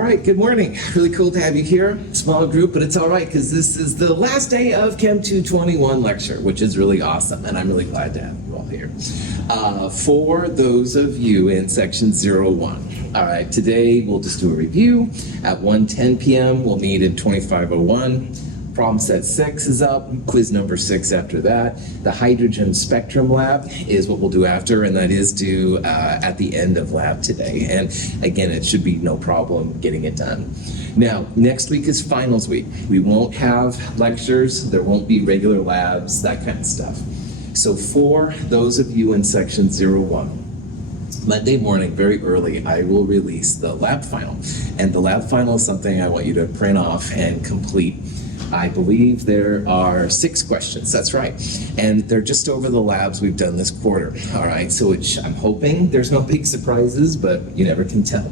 All right, good morning. Really cool to have you here. Small group, but it's all right because this is the last day of Chem 221 lecture, which is really awesome, and I'm really glad to have you all here. For those of you in section 01, all right, today we'll just do a review. At 1:10 p.m., we'll meet in 2501. Problem set 6 is up, quiz number 6 after that. The hydrogen spectrum lab is what we'll do after, and that is due at the end of lab today. And again, it should be no problem getting it done. Now, next week is finals week. We won't have lectures, there won't be regular labs, that kind of stuff. So for those of you in section 01, Monday morning, very early, I will release the lab final. And the lab final is something I want you to print off and complete. I believe there are 6 questions, that's right. And they're just over the labs we've done this quarter, all right? So I'm hoping there's no big surprises, but you never can tell.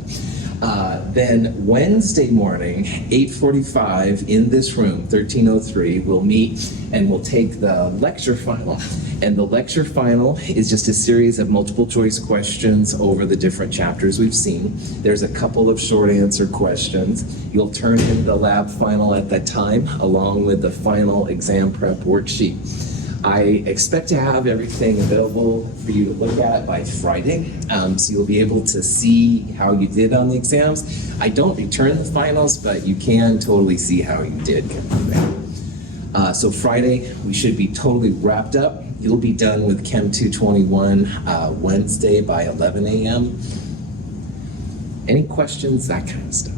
Then Wednesday morning, 8:45 in this room, 1303, we'll meet and we'll take the lecture final. And the lecture final is just a series of multiple choice questions over the different chapters we've seen. There's a couple of short answer questions. You'll turn in the lab final at that time, along with the final exam prep worksheet. I expect to have everything available for you to look at by Friday, so you'll be able to see how you did on the exams. I don't return the finals, but you can totally see how you did. So Friday, we should be totally wrapped up. You'll be done with Chem 221 Wednesday by 11 a.m. Any questions, that kind of stuff?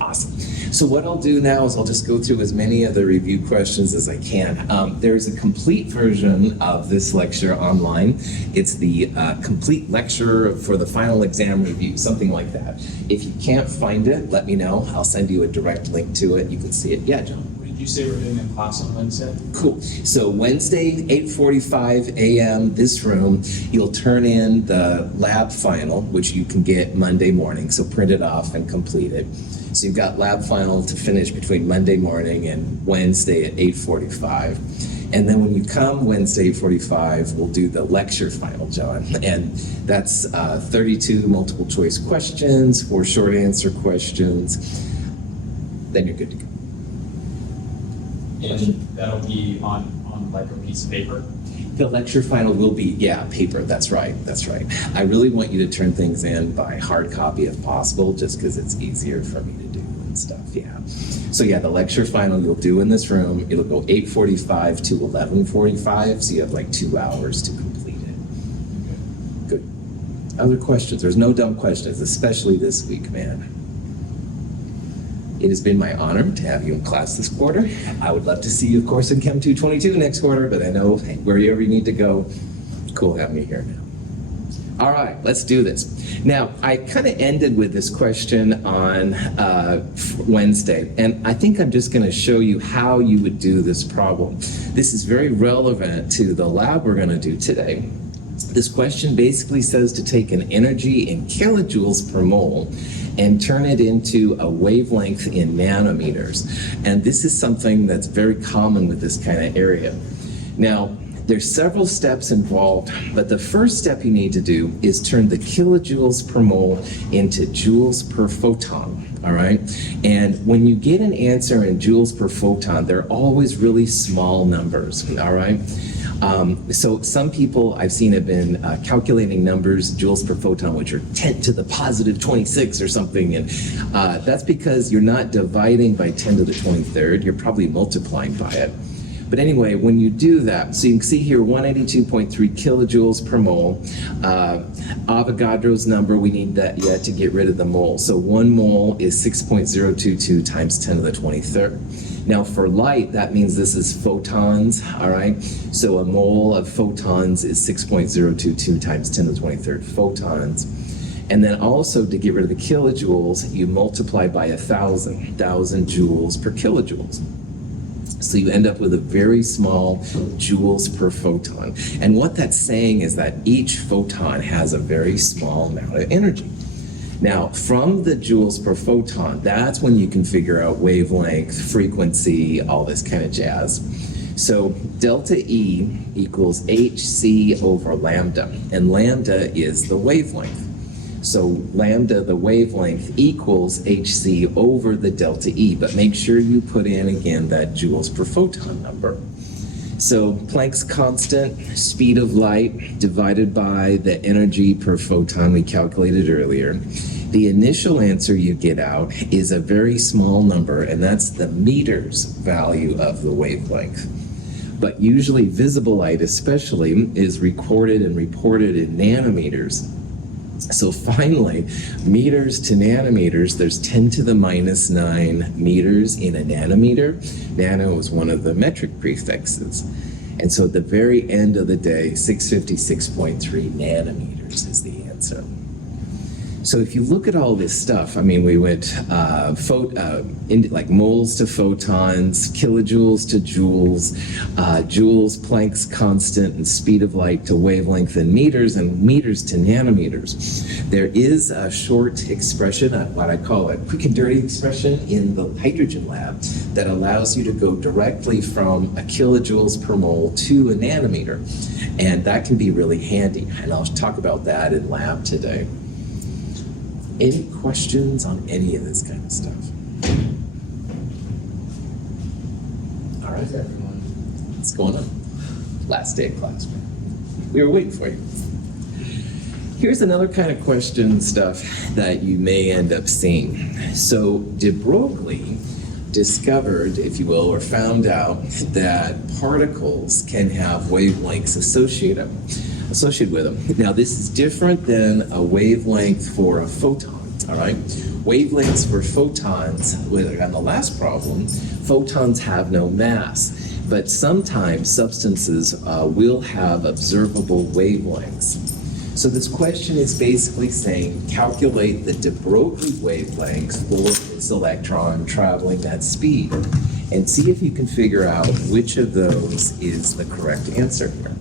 Awesome. So what I'll do now is I'll just go through as many of the review questions as I can. There's a complete version of this lecture online. It's the complete lecture for the final exam review, something like that. If you can't find it, let me know. I'll send you a direct link to it. You can see it. Yeah, John? What did you say we're doing in class on Wednesday? Cool. So Wednesday, 8:45 a.m., this room, you'll turn in the lab final, which you can get Monday morning. So print it off and complete it. So you've got lab final to finish between Monday morning and Wednesday at 8:45. And then when you come Wednesday 8:45, we'll do the lecture final, John. And that's 32 multiple choice questions, 4 short answer questions. Then you're good to go. And that'll be on like a piece of paper? The lecture final will be, yeah, paper, that's right. I really want you to turn things in by hard copy if possible, just because it's easier for me to do and stuff, yeah. So yeah, the lecture final you'll do in this room, it'll go 8:45 to 11:45, so you have like 2 hours to complete it. Good. Other questions? There's no dumb questions, especially this week, man. It has been my honor to have you in class this quarter. I would love to see you, of course, in Chem 222 next quarter, but I know wherever you need to go, cool having you here now. All right, let's do this. Now, I kind of ended with this question on Wednesday, and I think I'm just going to show you how you would do this problem. This is very relevant to the lab we're going to do today. This question basically says to take an energy in kilojoules per mole and turn it into a wavelength in nanometers. And this is something that's very common with this kind of area. Now, there's several steps involved, but the first step you need to do is turn the kilojoules per mole into joules per photon, all right? And when you get an answer in joules per photon, they're always really small numbers, all right? So some people I've seen have been calculating numbers, joules per photon, which are 10 to the positive 26 or something, and that's because you're not dividing by 10 to the 23rd, you're probably multiplying by it. But anyway, when you do that, so you can see here 182.3 kilojoules per mole. Avogadro's number, we need that yet to get rid of the mole. So 1 mole is 6.022 times 10 to the 23rd. Now for light, that means this is photons, all right? So a mole of photons is 6.022 times 10 to the 23rd photons. And then also to get rid of the kilojoules, you multiply by 1,000 joules per kilojoules. So you end up with a very small joules per photon. And what that's saying is that each photon has a very small amount of energy. Now, from the joules per photon, that's when you can figure out wavelength, frequency, all this kind of jazz. So delta E equals hc over lambda, and lambda is the wavelength. So lambda, the wavelength, equals hc over the delta E, but make sure you put in again that joules per photon number. So Planck's constant, speed of light, divided by the energy per photon we calculated earlier. The initial answer you get out is a very small number, and that's the meters value of the wavelength. But usually visible light especially is recorded and reported in nanometers. So finally, meters to nanometers, there's 10 to the minus 9 meters in a nanometer. Nano is one of the metric prefixes. And so at the very end of the day, 656.3 nanometers is the answer. So if you look at all this stuff, I mean, we went like moles to photons, kilojoules to joules, joules, Planck's constant, and speed of light to wavelength, and meters to nanometers. There is a short expression, what I call a quick and dirty expression in the hydrogen lab that allows you to go directly from a kilojoules per mole to a nanometer. And that can be really handy. And I'll talk about that in lab today. Any questions on any of this kind of stuff? All right, everyone. What's going on? Last day of class, man. We were waiting for you. Here's another kind of question stuff that you may end up seeing. So de Broglie discovered, if you will, or found out that particles can have wavelengths associated with them. Now, this is different than a wavelength for a photon, all right? Wavelengths for photons, on the last problem, photons have no mass, but sometimes substances will have observable wavelengths. So this question is basically saying, calculate the de Broglie wavelength for this electron traveling that speed, and see if you can figure out which of those is the correct answer here.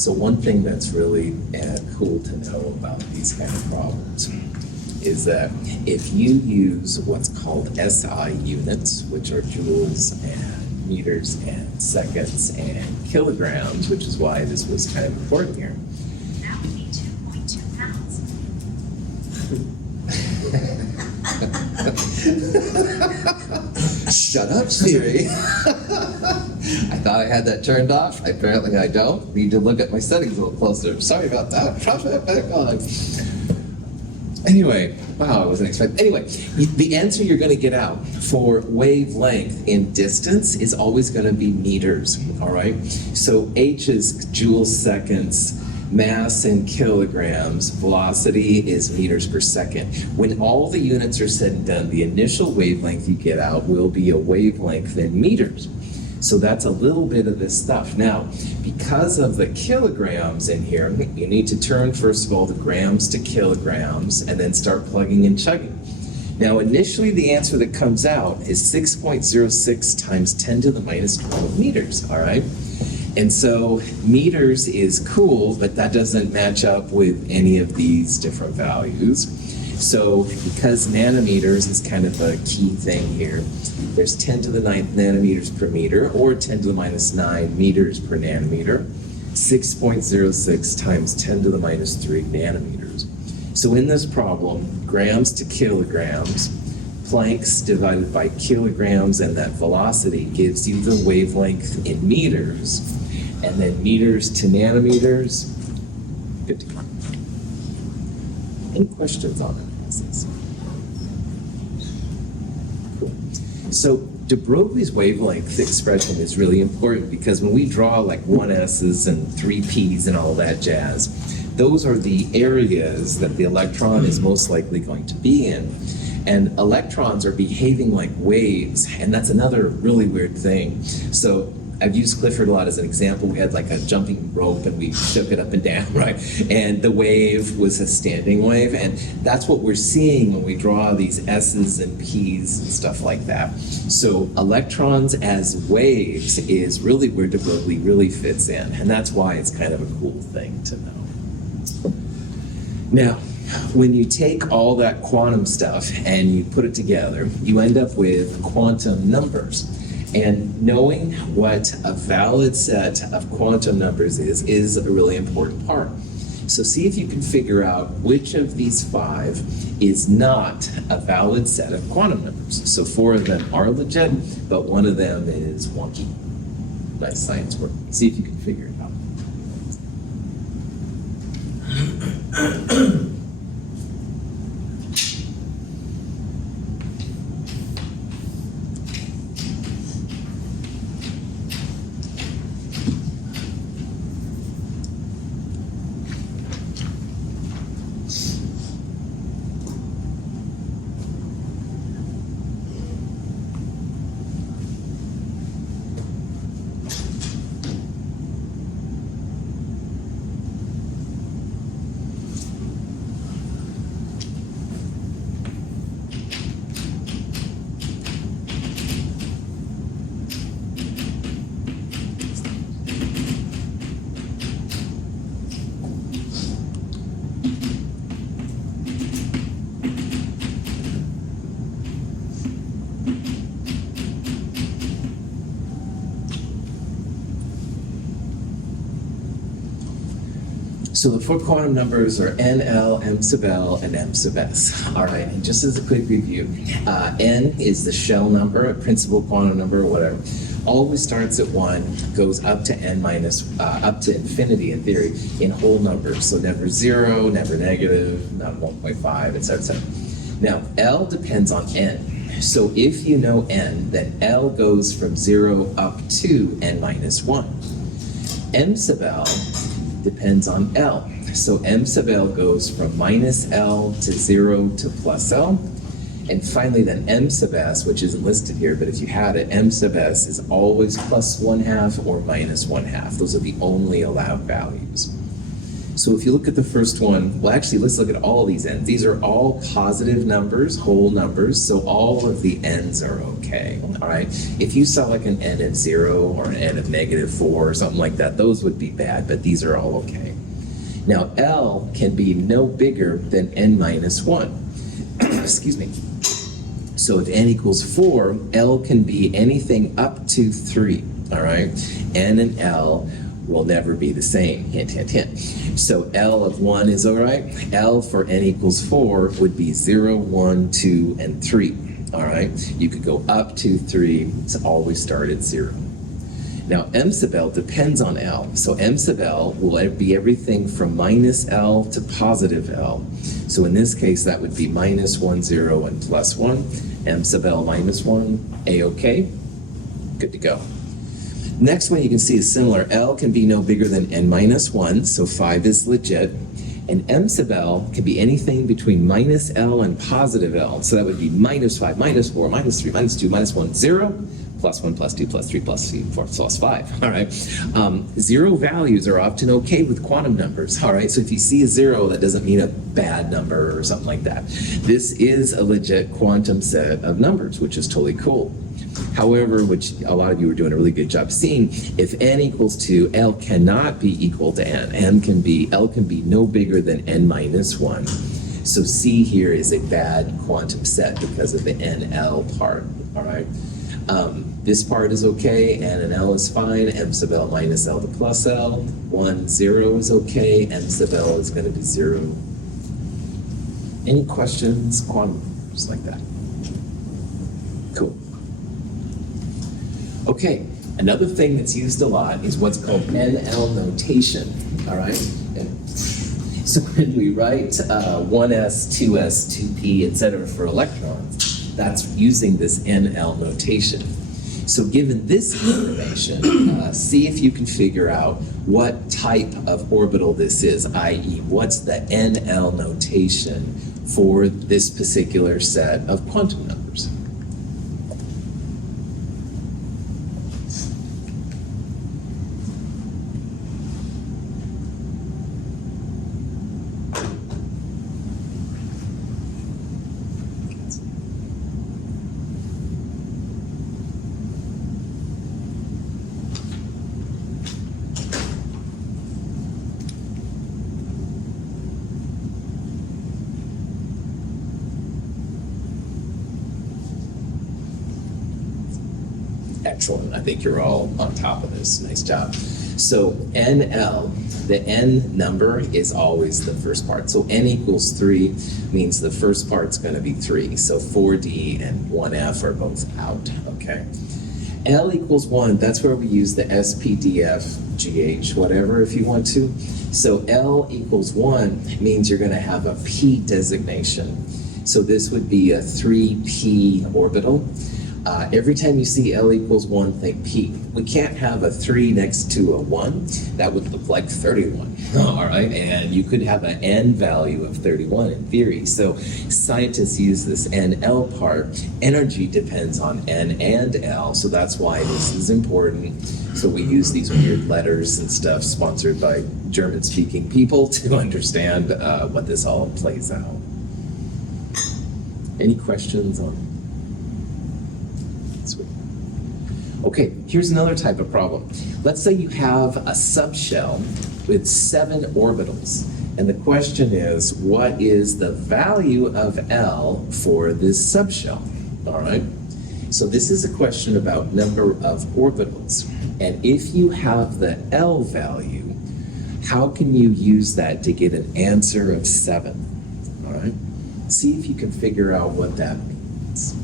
So one thing that's really cool to know about these kind of problems is that if you use what's called SI units, which are joules and meters and seconds and kilograms, which is why this was kind of important here. That would be 2.2 pounds. Shut up, Siri. I thought I had that turned off. Apparently I don't. Need to look at my settings a little closer. Sorry about that. Drop that back on. Anyway, wow, I wasn't expecting. Anyway, the answer you're going to get out for wavelength in distance is always going to be meters, all right? So H is joules seconds, mass in kilograms, velocity is meters per second. When all the units are said and done, the initial wavelength you get out will be a wavelength in meters. So that's a little bit of this stuff. Now, because of the kilograms in here, you need to turn, first of all, the grams to kilograms and then start plugging and chugging. Now, initially, the answer that comes out is 6.06 times 10 to the minus 12 meters, all right? And so meters is cool, but that doesn't match up with any of these different values. So because nanometers is kind of a key thing here, there's 10 to the 9th nanometers per meter, or 10 to the minus 9 meters per nanometer, 6.06 times 10 to the minus 3 nanometers. So in this problem, grams to kilograms, Planck's divided by kilograms, and that velocity gives you the wavelength in meters, and then meters to nanometers, 50. Any questions on it? Cool. So de Broglie's wavelength expression is really important because when we draw like 1s's and 3p's and all that jazz, those are the areas that the electron is most likely going to be in. And electrons are behaving like waves, and that's another really weird thing. So I've used Clifford a lot as an example. We had like a jumping rope and we shook it up and down, right? And the wave was a standing wave, and that's what we're seeing when we draw these S's and P's and stuff like that. So electrons as waves is really where de Broglie really fits in, and that's why it's kind of a cool thing to know. Now, when you take all that quantum stuff and you put it together, you end up with quantum numbers. And knowing what a valid set of quantum numbers is a really important part. So see if you can figure out which of these 5 is not a valid set of quantum numbers. So 4 of them are legit, but 1 of them is wonky. Nice science work. See if you can figure it out. So the 4 quantum numbers are N, L, M sub L, and M sub S. All right, and just as a quick review, N is the shell number, a principal quantum number, or whatever. Always starts at 1, goes up to N minus, up to infinity in theory, in whole numbers. So never 0, never negative, not 1.5, et cetera, et cetera. Now, L depends on N. So if you know N, then L goes from 0 up to N minus 1. M sub L depends on L. So M sub L goes from minus L to 0 to plus L. And finally then M sub S, which isn't listed here, but if you had it, M sub S is always plus 1/2 or minus 1/2. Those are the only allowed values. So if you look at the first one, well, actually, let's look at all these n's. These are all positive numbers, whole numbers, so all of the n's are okay, all right? If you saw like an n of 0 or an n of -4 or something like that, those would be bad, but these are all okay. Now, L can be no bigger than n minus 1. Excuse me. So if n equals 4, L can be anything up to 3, all right? N and L will never be the same, hint, hint, hint. So L of 1 is all right. L for n equals 4 would be 0, 1, 2, and 3, all right? You could go up to 3, to always start at 0. Now, M sub L depends on L. So M sub L will be everything from minus L to positive L. So in this case, that would be minus 1, 0, and plus 1. M sub L minus 1, A-OK. Good to go. Next one you can see is similar. L can be no bigger than n minus 1, so 5 is legit. And M sub L can be anything between minus L and positive L. So that would be minus 5, minus 4, minus 3, minus 2, minus 1, 0, plus 1, plus 2, plus 3, plus 4, plus 5. All right. 0 values are often okay with quantum numbers. All right. So if you see a 0, that doesn't mean a bad number or something like that. This is a legit quantum set of numbers, which is totally cool. However, which a lot of you are doing a really good job seeing, if n equals 2, L cannot be equal to n. L can be no bigger than n minus 1. So C here is a bad quantum set because of the NL part, all right? This part is okay, N and L is fine, M sub L minus L to plus L, 1, 0 is okay, M sub L is going to be 0. Any questions? Quantum numbers like that. Cool. Okay, another thing that's used a lot is what's called NL notation, all right? So when we write 1s, 2s, 2p, etc. for electrons, that's using this NL notation. So given this information, see if you can figure out what type of orbital this is, i.e. what's the NL notation for this particular set of quantum numbers. Excellent. I think you're all on top of this. Nice job. So NL, the N number is always the first part. So N equals 3 means the first part's going to be 3. So 4D and 1F are both out. Okay. L equals 1, that's where we use the SPDF, GH, whatever if you want to. So L equals 1 means you're going to have a P designation. So this would be a 3p orbital. Every time you see L equals 1, think P. We can't have a 3 next to a 1. That would look like 31, all right? And you could have an N value of 31 in theory. So scientists use this NL part. Energy depends on N and L, so that's why this is important. So we use these weird letters and stuff sponsored by German-speaking people to understand what this all plays out. Any questions on? Sweet. Okay, here's another type of problem. Let's say you have a subshell with 7 orbitals, and the question is, what is the value of L for this subshell? All right, so this is a question about number of orbitals, and if you have the L value, how can you use that to get an answer of 7? All right, see if you can figure out what that means.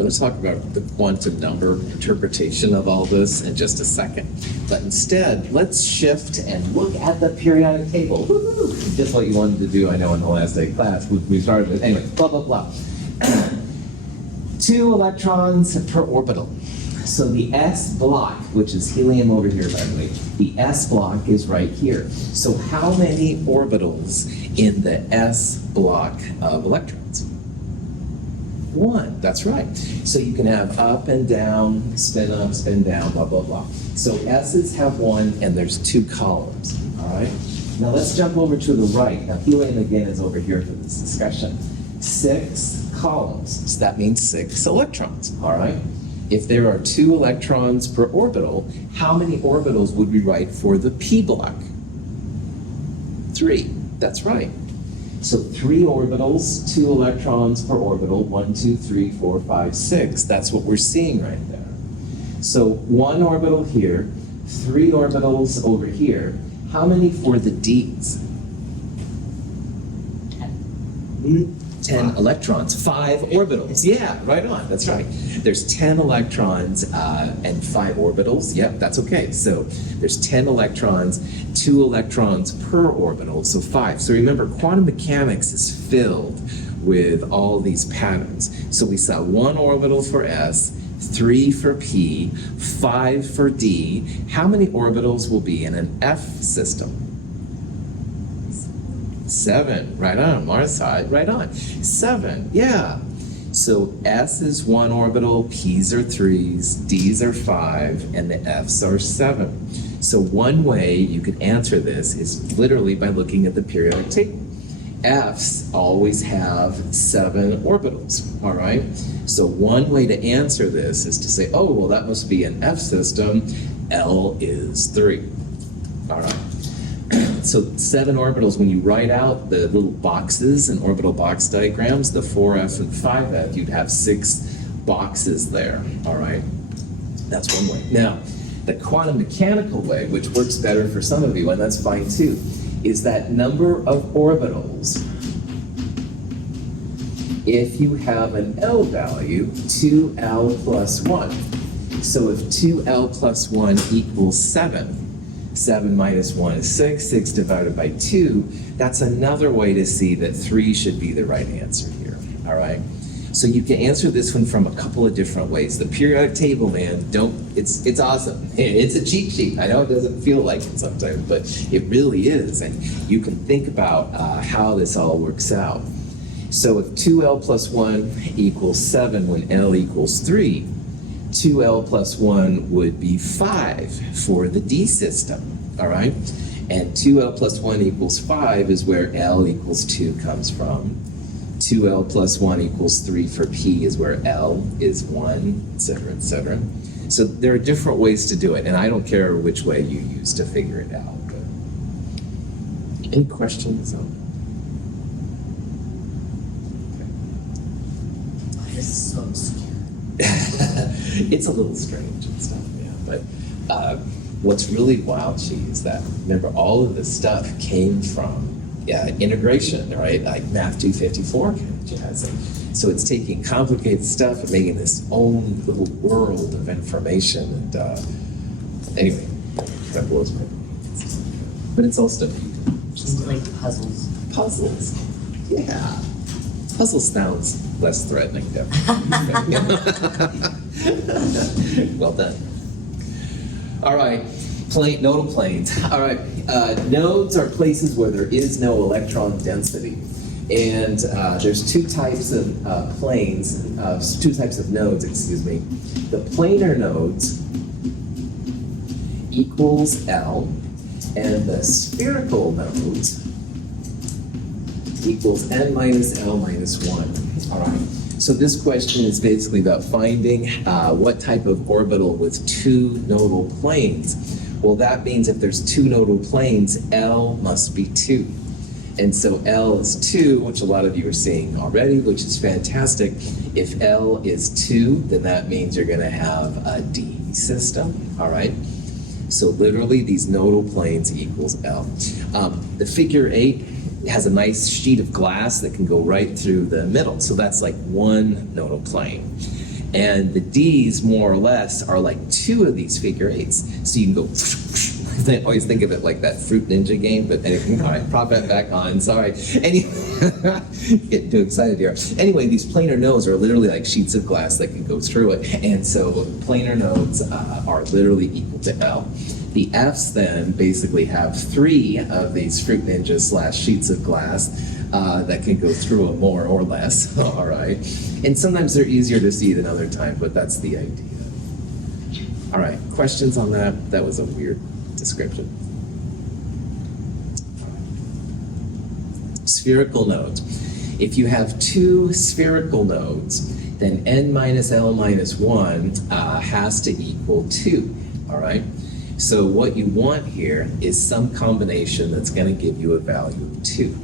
going to talk about the quantum number interpretation of all this in just a second. But instead, let's shift and look at the periodic table. Woo-hoo! Just what you wanted to do, I know, in the last day class. We started with, anyway, blah, blah, blah. 2 electrons per orbital. So the S block, which is helium over here, by the way, the S block is right here. So how many orbitals in the S block of electrons? 1, that's right. So you can have up, spin down, blah, blah, blah. So S's have 1, and there's 2 columns, all right? Now let's jump over to the right. Now helium again is over here for this discussion. 6 columns, so that means 6 electrons, all right? If there are 2 electrons per orbital, how many orbitals would we write for the P block? 3, that's right. So 3 orbitals, 2 electrons per orbital, 1, 2, 3, 4, 5, 6. That's what we're seeing right there. So 1 orbital here, 3 orbitals over here. How many for the Ds? 10 electrons, 5 orbitals. Yeah, right on, that's right. There's 10 electrons and 5 orbitals. Yep, that's okay. So there's 10 electrons, 2 electrons per orbital, so 5. So remember, quantum mechanics is filled with all these patterns. So we saw 1 orbital for S, 3 for P, 5 for D. How many orbitals will be in an F system? 7, right on, Mars side, right on. 7, yeah. So S is 1 orbital, P's are 3s, D's are 5, and the F's are 7. So one way you could answer this is literally by looking at the periodic table. F's always have 7 orbitals, all right? So one way to answer this is to say, oh, well, that must be an F system. L is 3, all right? So 7 orbitals, when you write out the little boxes in orbital box diagrams, the 4F and 5F, you'd have 6 boxes there, all right? That's one way. Now, the quantum mechanical way, which works better for some of you, and that's fine too, is that number of orbitals, if you have an L value, 2L plus 1. So if 2L plus 1 equals 7, 7 minus 1 is 6, 6 divided by 2, that's another way to see that 3 should be the right answer here, all right? So you can answer this one from a couple of different ways. The periodic table, man, it's awesome. It's a cheat sheet. I know it doesn't feel like it sometimes, but it really is. And you can think about how this all works out. So if 2L plus 1 equals 7 when L equals 3, 2L plus 1 would be 5 for the D system, all right? And 2L plus 1 equals 5 is where L equals 2 comes from. 2L plus 1 equals 3 for P is where L is 1, et cetera, et cetera. So there are different ways to do it, and I don't care which way you use to figure it out. But any questions on That is so scary. It's a little strange and stuff, yeah. But what's really wild, is that, remember, all of this stuff came from integration, right? Like Math 254 kind of jazz. So it's taking complicated stuff and making this own little world of information. And anyway, that blows my mind. But it's all stuff you can. Just like puzzles. Puzzles. Yeah. Puzzle sounds less threatening, definitely. Well done. All right, nodal planes. All right, nodes are places where there is no electron density. And there's 2 types of planes, 2 types of nodes, excuse me. The planar nodes equals L, and the spherical nodes equals n minus L minus 1. All right. So this question is basically about finding what type of orbital with 2 nodal planes. Well, that means if there's 2 nodal planes, L must be 2. And so L is 2, which a lot of you are seeing already, which is fantastic. If L is 2, then that means you're going to have a D system. All right. So literally, these nodal planes equals L. The figure 8 has a nice sheet of glass that can go right through the middle. So that's like 1 nodal plane. And the D's, more or less, are like two of these figure eights. So you can go, I always think of it like that Fruit Ninja game, but anyway, all right, prop that back on, sorry. Getting too excited here. Anyway, these planar nodes are literally like sheets of glass that can go through it. And so planar nodes are literally equal to L. The F's then basically have three of these Fruit Ninjas / sheets of glass that can go through them more or less, all right? And sometimes they're easier to see than other times, but that's the idea. All right, questions on that? That was a weird description. Spherical nodes. If you have two spherical nodes, then n minus L minus 1 has to equal 2, all right? So what you want here is some combination that's going to give you a value of 2.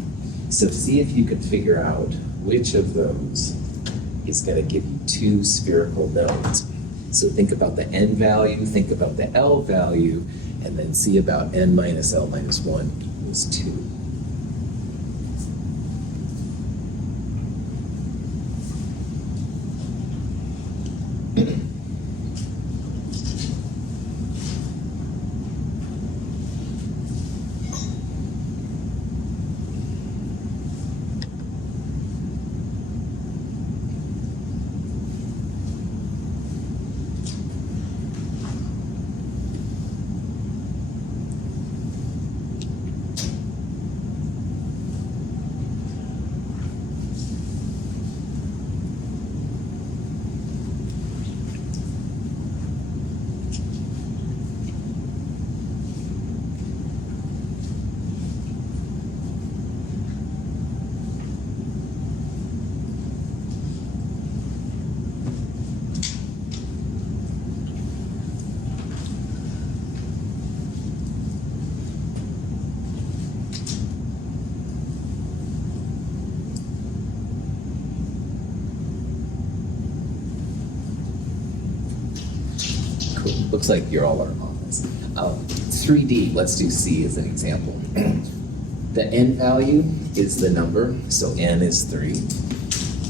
So see if you can figure out which of those is going to give you two spherical nodes. So think about the n value, think about the L value, and then see about n minus L minus 1 equals 2. Looks like you're all on this. 3D, let's do C as an example. The n value is the number, so n is 3.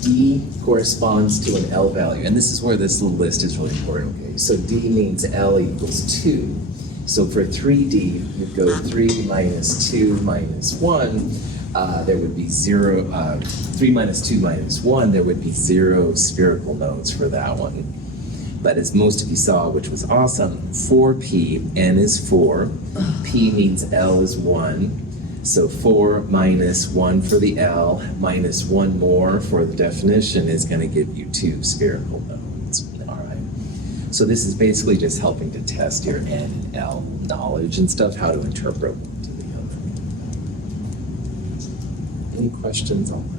D corresponds to an L value, and this is where this little list is really important, okay? So D means L equals 2. So for 3D, you go 3 minus 2 minus 1, there would be 0, 3 minus 2 minus 1, there would be 0 spherical nodes for that one. But as most of you saw, which was awesome, 4p, n is 4, p means L is 1, so 4 minus 1 for the L, minus 1 more for the definition is going to give you 2 spherical nodes, all right? So this is basically just helping to test your n and L knowledge and stuff, how to interpret one to the other. Any questions on that?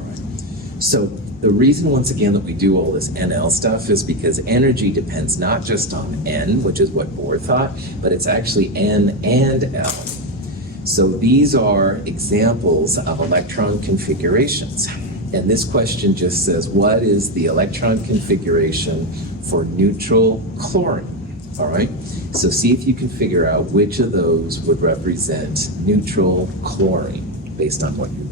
All right, so the reason, once again, that we do all this NL stuff is because energy depends not just on N, which is what Bohr thought, but it's actually N and L. So these are examples of electron configurations. And this question just says, what is the electron configuration for neutral chlorine? All right? So see if you can figure out which of those would represent neutral chlorine based on what you know.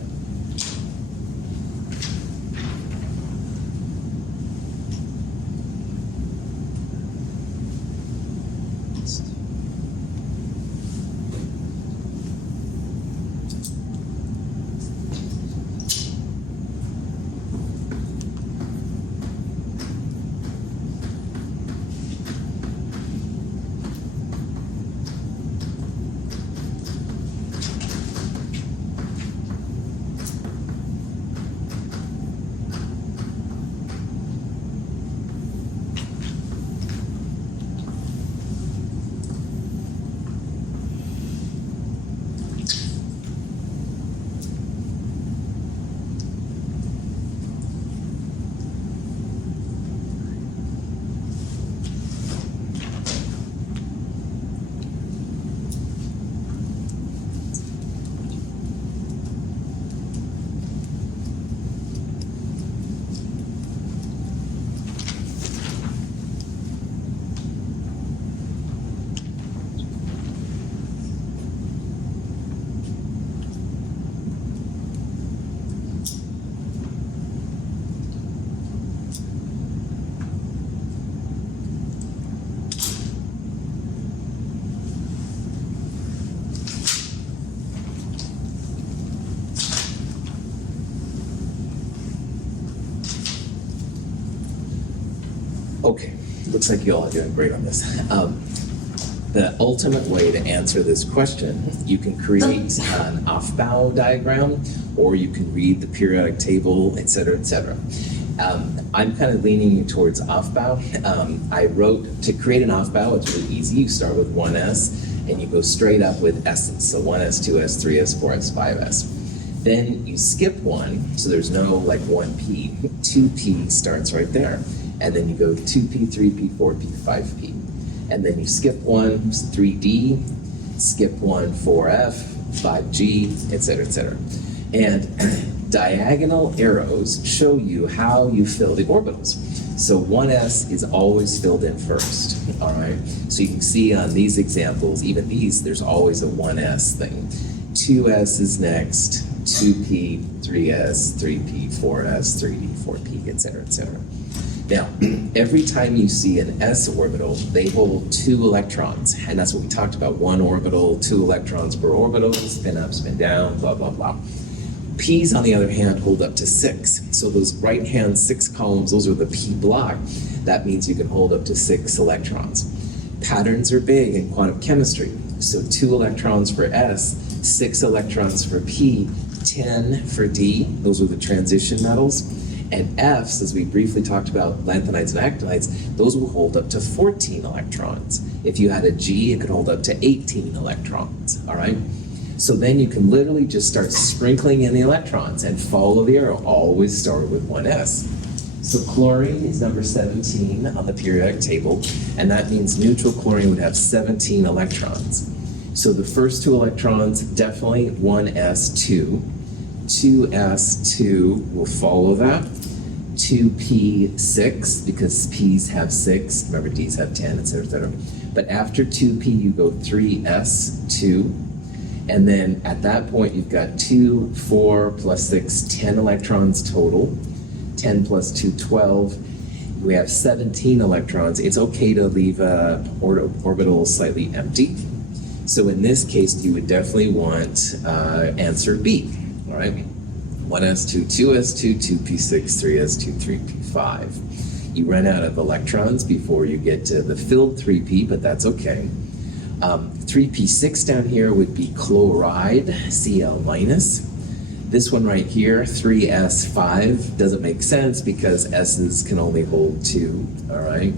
Looks like you all are doing great on this. The ultimate way to answer this question, you can create an Aufbau diagram, or you can read the periodic table, et cetera, et cetera. I'm kind of leaning towards Aufbau. I wrote, to create an Aufbau, it's really easy. You start with 1s, and you go straight up with s's. So 1s, 2s, 3s, 4s, 5s. Then you skip one, so there's no like 1p. 2p starts right there. And then you go 2p, 3p, 4p, 5p. And then you skip one, 3d, skip one, 4f, 5g, et cetera, et cetera. And diagonal arrows show you how you fill the orbitals. So 1s is always filled in first, all right? So you can see on these examples, even these, there's always a 1s thing. 2s is next, 2p, 3s, 3p, 4s, 3d, 4p, et cetera, et cetera. Now, every time you see an s orbital, they hold 2 electrons, and that's what we talked about, 1 orbital, 2 electrons per orbital, spin up, spin down, blah, blah, blah. P's, on the other hand, hold up to 6. So those right-hand 6 columns, those are the p block. That means you can hold up to 6 electrons. Patterns are big in quantum chemistry. So 2 electrons for s, 6 electrons for p, 10 for d. Those are the transition metals. And F's, as we briefly talked about, lanthanides and actinides, those will hold up to 14 electrons. If you had a G, it could hold up to 18 electrons, all right? So then you can literally just start sprinkling in the electrons and follow the arrow. Always start with 1s. So chlorine is number 17 on the periodic table, and that means neutral chlorine would have 17 electrons. So the first 2 electrons, definitely 1s2. 2s2 will follow that. 2p6, because p's have 6, remember d's have 10, et cetera, et cetera. But after 2p, you go 3s2. And then at that point, you've got 2, 4 plus 6, 10 electrons total. 10 plus 2, 12. We have 17 electrons. It's okay to leave a orbital slightly empty. So in this case, you would definitely want answer B, all right? 1s2, 2s2, 2p6, 3s2, 3p5. You run out of electrons before you get to the filled 3p, but that's okay. 3p6 down here would be chloride, Cl minus. This one right here, 3s5, doesn't make sense because s's can only hold 2, all right?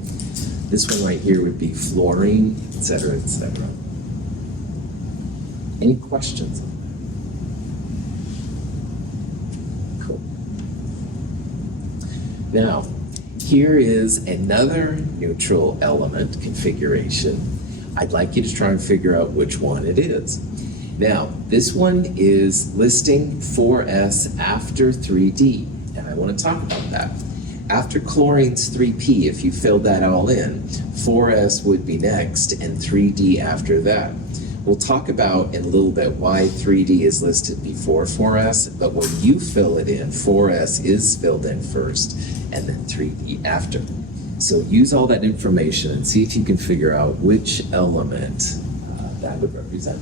This one right here would be fluorine, et cetera, et cetera. Any questions? Cool. Now, here is another neutral element configuration. I'd like you to try and figure out which one it is. Now, this one is listing 4s after 3d, and I want to talk about that. After chlorine's 3p, if you filled that all in, 4s would be next, and 3d after that. We'll talk about in a little bit why 3d is listed before 4s, but when you fill it in, 4s is filled in first, and then 3d after. So use all that information and see if you can figure out which element that would represent.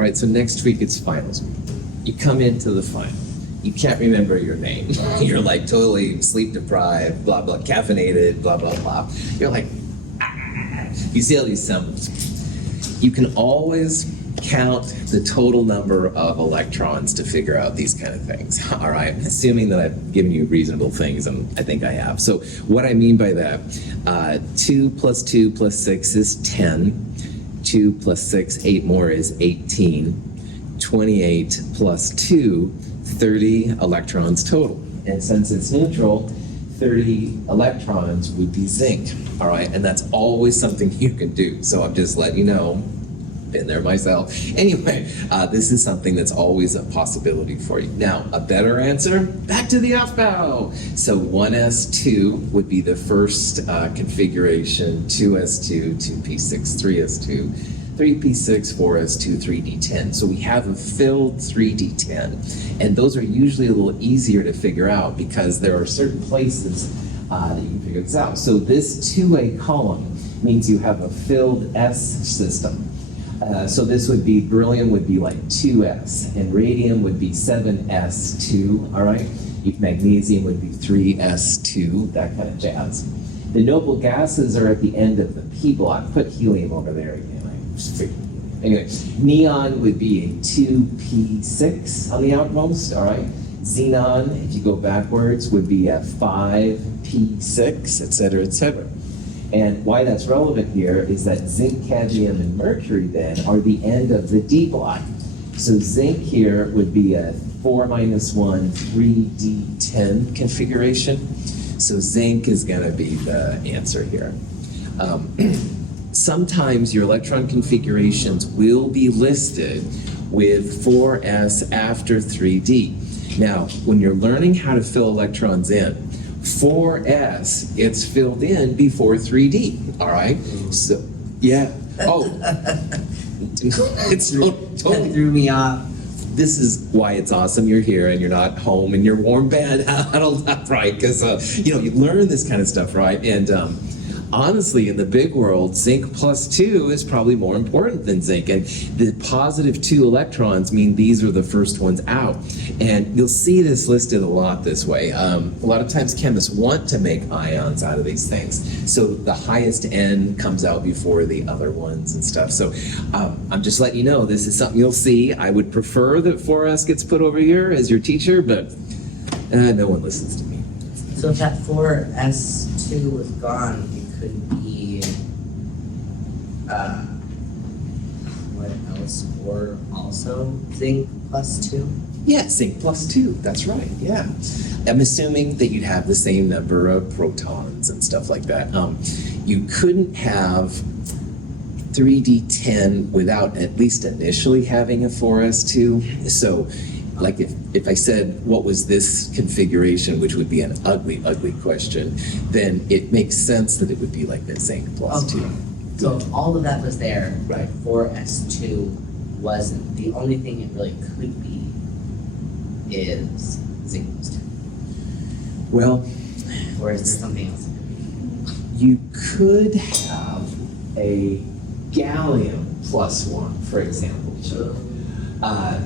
All right, so next week it's finals week. You come into the final. You can't remember your name. You're like totally sleep deprived, blah, blah, caffeinated, blah, blah, blah. You're like, ah. You see all these symbols. You can always count the total number of electrons to figure out these kind of things, all right? Assuming that I've given you reasonable things, and I think I have. So what I mean by that, 2 plus 2 plus 6 is 10. 2 plus 6, 8 more is 18. 28 plus 2, 30 electrons total. And since it's neutral, 30 electrons would be zinc, all right? And that's always something you can do. So I'm just letting you know, been there myself. Anyway, this is something that's always a possibility for you. Now, a better answer, back to the Aufbau. So 1s2 would be the first configuration, 2s2, 2p6, 3s2, 3p6, 4s2, 3d10. So we have a filled 3d10. And those are usually a little easier to figure out because there are certain places that you can figure this out. So this 2a column means you have a filled S system. So this would be, beryllium would be like 2s, and radium would be 7s2, all right? Magnesium would be 3s2, that kind of jazz. The noble gases are at the end of the p block. Put helium over there again. I just figured. Anyway, neon would be a 2p6 on the outmost, all right? Xenon, if you go backwards, would be a 5p6, et cetera, et cetera. And why that's relevant here is that zinc, cadmium, and mercury then are the end of the D block. So zinc here would be a 4 minus 1, 3d10 configuration. So zinc is going to be the answer here. Sometimes your electron configurations will be listed with 4s after 3d. Now, when you're learning how to fill electrons in, 4s, it's filled in before 3d, all right? So, yeah. Oh, it's totally threw me off. This is why it's awesome you're here and you're not home in your warm bed, right? Because, you learn this kind of stuff, right? And honestly, in the big world, zinc plus 2 is probably more important than zinc. And the positive 2 electrons mean these are the first ones out. And you'll see this listed a lot this way. A lot of times chemists want to make ions out of these things. So the highest N comes out before the other ones and stuff. So I'm just letting you know, this is something you'll see. I would prefer that 4s gets put over here as your teacher, but no one listens to me. So if that 4s2 was gone, it could be what else? Or also zinc plus 2? Yeah, zinc plus 2, that's right, yeah. I'm assuming that you'd have the same number of protons and stuff like that. You couldn't have 3d10 without at least initially having a 4s2. So, like if I said, what was this configuration, which would be an ugly, ugly question, then it makes sense that it would be like this, zinc plus 2. So all of that was there, Right. 4s2 wasn't. The only thing it really could be is zinc plus 2. Well, Or is there something else? you could have a gallium plus 1, for example.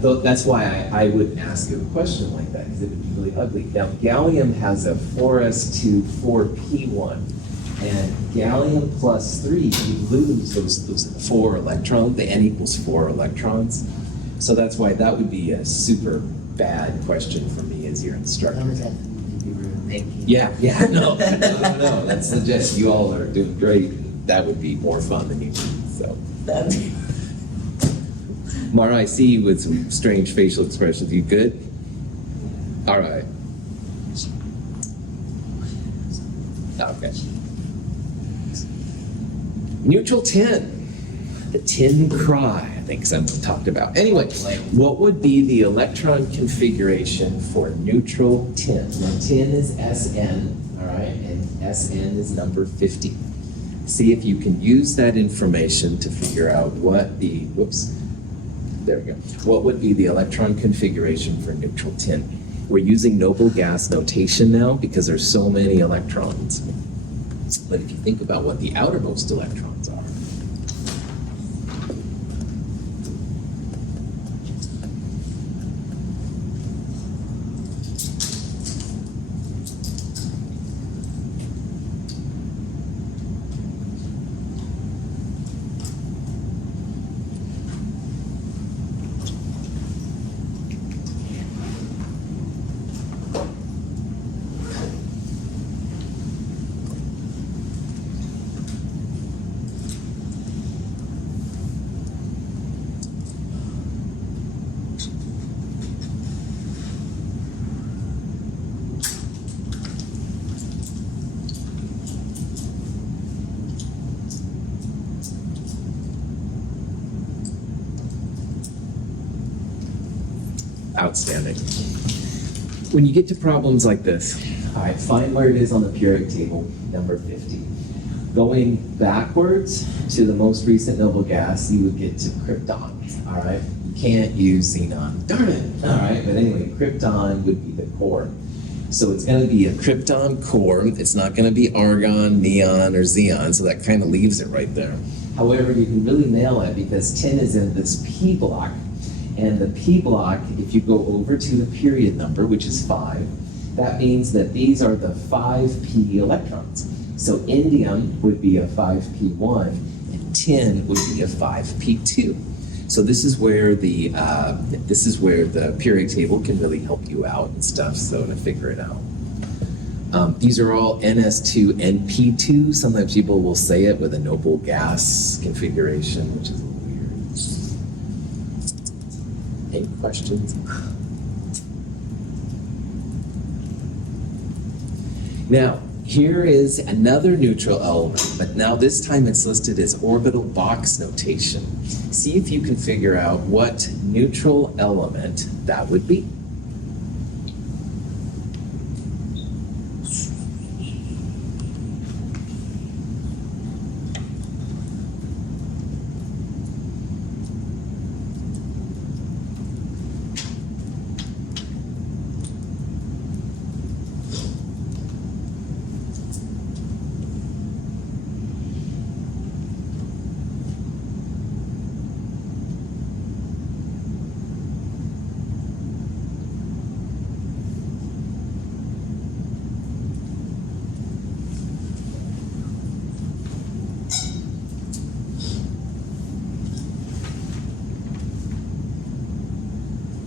Though that's why I wouldn't ask you a question like that, because it would be really ugly. Now, gallium has a 4s2, 4p1, and gallium plus 3, you lose those 4 electrons, the N equals 4 electrons. So that's why that would be a super bad question for me as your instructor. What was that you were making? Yeah, no, that's the gist. You all are doing great. That would be more fun than you think, so. Mara, I see you with some strange facial expressions. You good? All right. Okay. Neutral tin. The tin cry, I think someone talked about. Anyway, what would be the electron configuration for neutral tin? Now, tin is Sn, all right, and Sn is number 50. See if you can use that information to figure out what the, there we go. What would be the electron configuration for neutral tin? We're using noble gas notation now because there's so many electrons. But if you think about what the outermost electrons are, Outstanding. When you get to problems like this, all right, find where it is on the periodic table, number 50. Going backwards to the most recent noble gas, you would get to krypton, all right? You can't use xenon. Darn it! All right, but anyway, krypton would be the core. So it's going to be a krypton core. It's not going to be argon, neon, or xenon, so that kind of leaves it right there. However, you can really nail it because 10 is in this P block. And the P block, if you go over to the period number, which is 5, that means that these are the 5p electrons. So indium would be a 5p1, and tin would be a 5p2. So this is where the periodic table can really help you out and stuff. So to figure it out, these are all NS2 and P2. Sometimes people will say it with a noble gas configuration, which is weird. Any questions? Now, here is another neutral element, but now this time it's listed as orbital box notation. See if you can figure out what neutral element that would be.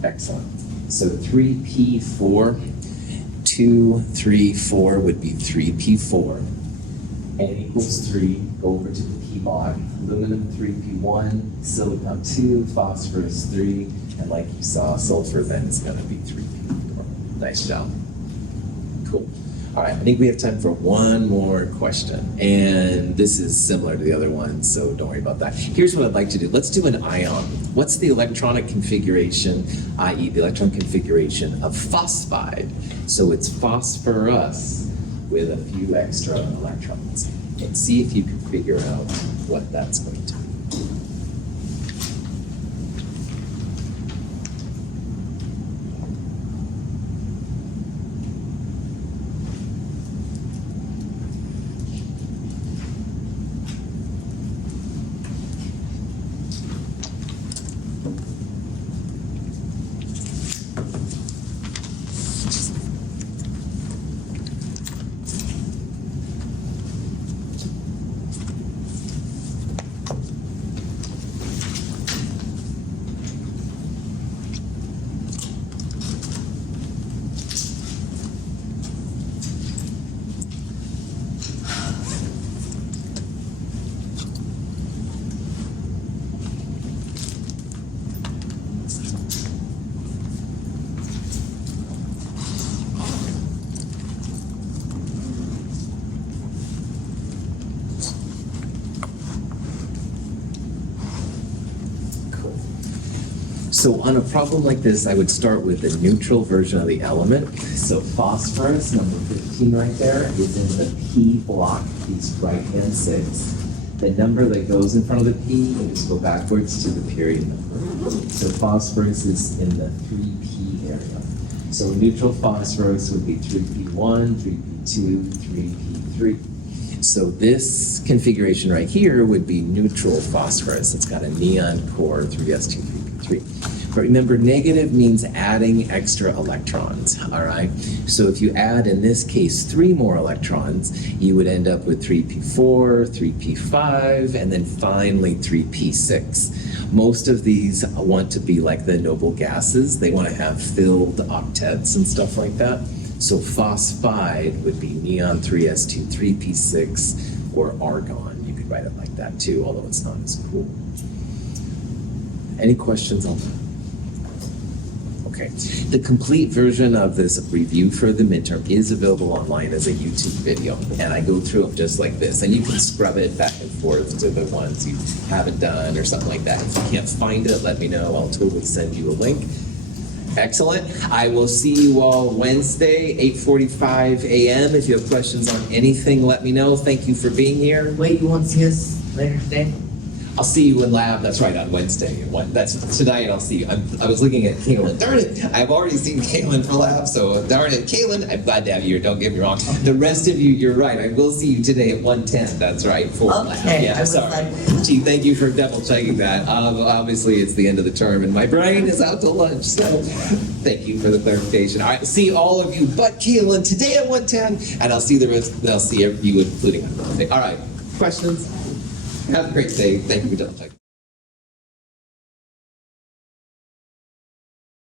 Excellent. So 3p4, 2, 3, 4 would be 3p4. N equals 3, go over to the p block. Aluminum 3p1, silicon 2, phosphorus 3, and like you saw, sulfur then is going to be 3p4. Nice job. Cool. All right, I think we have time for one more question. And this is similar to the other one, so don't worry about that. Here's what I'd like to do. Let's do an ion. What's the electronic configuration, i.e. the electron configuration of phosphide? So it's phosphorus with a few extra electrons. And see if you can figure out what that's going to be. So on a problem like this, I would start with the neutral version of the element. So phosphorus, number 15 right there, is in the P block, piece right-hand 6. The number that goes in front of the P, and just go backwards to the period number. So phosphorus is in the 3P area. So neutral phosphorus would be 3P1, 3P2, 3P3. So this configuration right here would be neutral phosphorus. It's got a neon core, 3s2, 3p3. But remember, negative means adding extra electrons, all right? So if you add, in this case, 3 more electrons, you would end up with 3p4, 3p5, and then finally 3p6. Most of these want to be like the noble gases. They want to have filled octets and stuff like that. So phosphide would be neon 3s2, 3p6, or argon. You could write it like that too, although it's not as cool. Any questions on that? Okay. The complete version of this review for the midterm is available online as a YouTube video, and I go through them just like this, and you can scrub it back and forth to the ones you haven't done or something like that. If you can't find it, let me know. I'll totally send you a link. Excellent. I will see you all Wednesday, 8:45 a.m. If you have questions on anything, let me know. Thank you for being here. Wait, you won't see us later today? I'll see you in lab. That's right, on Wednesday. That's tonight. I'll see you. I was looking at Kaylin. Darn it! I've already seen Kaylin for lab, so darn it, Kaylin. I'm glad to have you here. Don't get me wrong. The rest of you, you're right. I will see you today at 1:10. That's right, for lab. Okay, Yeah, I was sorry. like- Gee, thank you for double checking that. Obviously, it's the end of the term, and my brain is out to lunch. So, thank you for the clarification. All right, see all of you, but Kaylin today at 1:10, and I'll see the rest. I'll see you, including on Wednesday. All right, questions? Have a great day. Thank you for double checking.